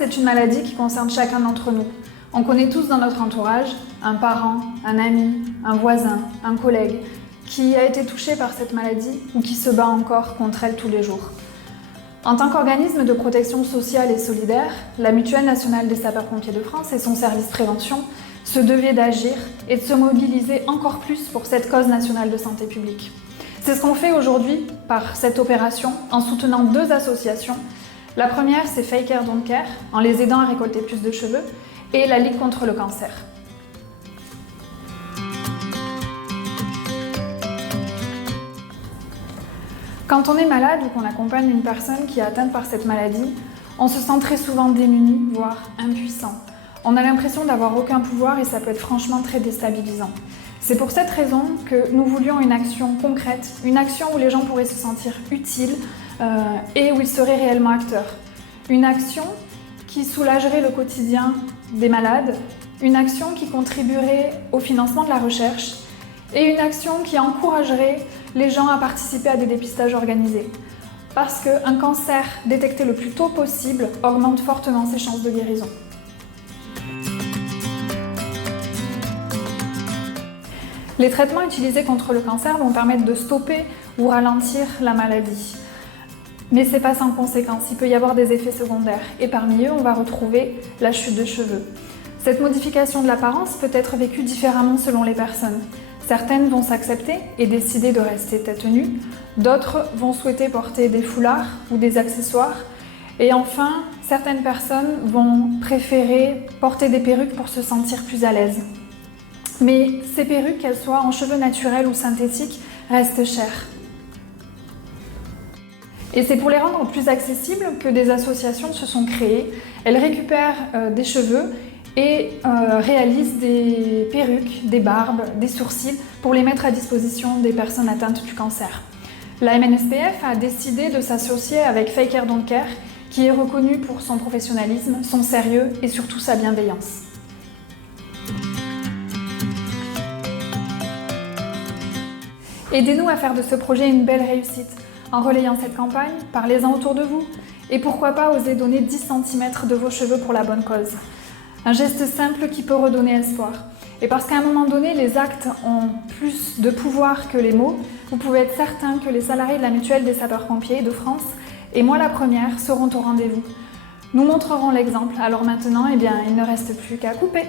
c'est une maladie qui concerne chacun d'entre nous. On connaît tous dans notre entourage un parent, un ami, un voisin, un collègue qui a été touché par cette maladie ou qui se bat encore contre elle tous les jours. En tant qu'organisme de protection sociale et solidaire, la Mutuelle nationale des sapeurs-pompiers de France et son service prévention se devaient d'agir et de se mobiliser encore plus pour cette cause nationale de santé publique. C'est ce qu'on fait aujourd'hui par cette opération en soutenant 2 associations. La première, c'est Fake Hair Don't Care, en les aidant à récolter plus de cheveux, et la Ligue contre le cancer. Quand on est malade ou qu'on accompagne une personne qui est atteinte par cette maladie, on se sent très souvent démuni, voire impuissant. On a l'impression d'avoir aucun pouvoir et ça peut être franchement très déstabilisant. C'est pour cette raison que nous voulions une action concrète, une action où les gens pourraient se sentir utiles et où ils seraient réellement acteurs. Une action qui soulagerait le quotidien des malades, une action qui contribuerait au financement de la recherche et une action qui encouragerait les gens à participer à des dépistages organisés. Parce qu'un cancer détecté le plus tôt possible augmente fortement ses chances de guérison. Les traitements utilisés contre le cancer vont permettre de stopper ou ralentir la maladie. Mais ce n'est pas sans conséquence, il peut y avoir des effets secondaires. Et parmi eux, on va retrouver la chute de cheveux. Cette modification de l'apparence peut être vécue différemment selon les personnes. Certaines vont s'accepter et décider de rester tête nue. D'autres vont souhaiter porter des foulards ou des accessoires. Et enfin, certaines personnes vont préférer porter des perruques pour se sentir plus à l'aise. Mais ces perruques, qu'elles soient en cheveux naturels ou synthétiques, restent chères. Et c'est pour les rendre plus accessibles que des associations se sont créées. Elles récupèrent des cheveux et réalisent des perruques, des barbes, des sourcils pour les mettre à disposition des personnes atteintes du cancer. La MNSPF a décidé de s'associer avec Fake Hair Don't Care, qui est reconnu pour son professionnalisme, son sérieux et surtout sa bienveillance. Aidez-nous à faire de ce projet une belle réussite. En relayant cette campagne, parlez-en autour de vous. Et pourquoi pas oser donner 10 cm de vos cheveux pour la bonne cause. Un geste simple qui peut redonner espoir. Et parce qu'à un moment donné, les actes ont plus de pouvoir que les mots, vous pouvez être certain que les salariés de la Mutuelle des sapeurs-pompiers de France, et moi la première, seront au rendez-vous. Nous montrerons l'exemple, alors maintenant, il ne reste plus qu'à couper.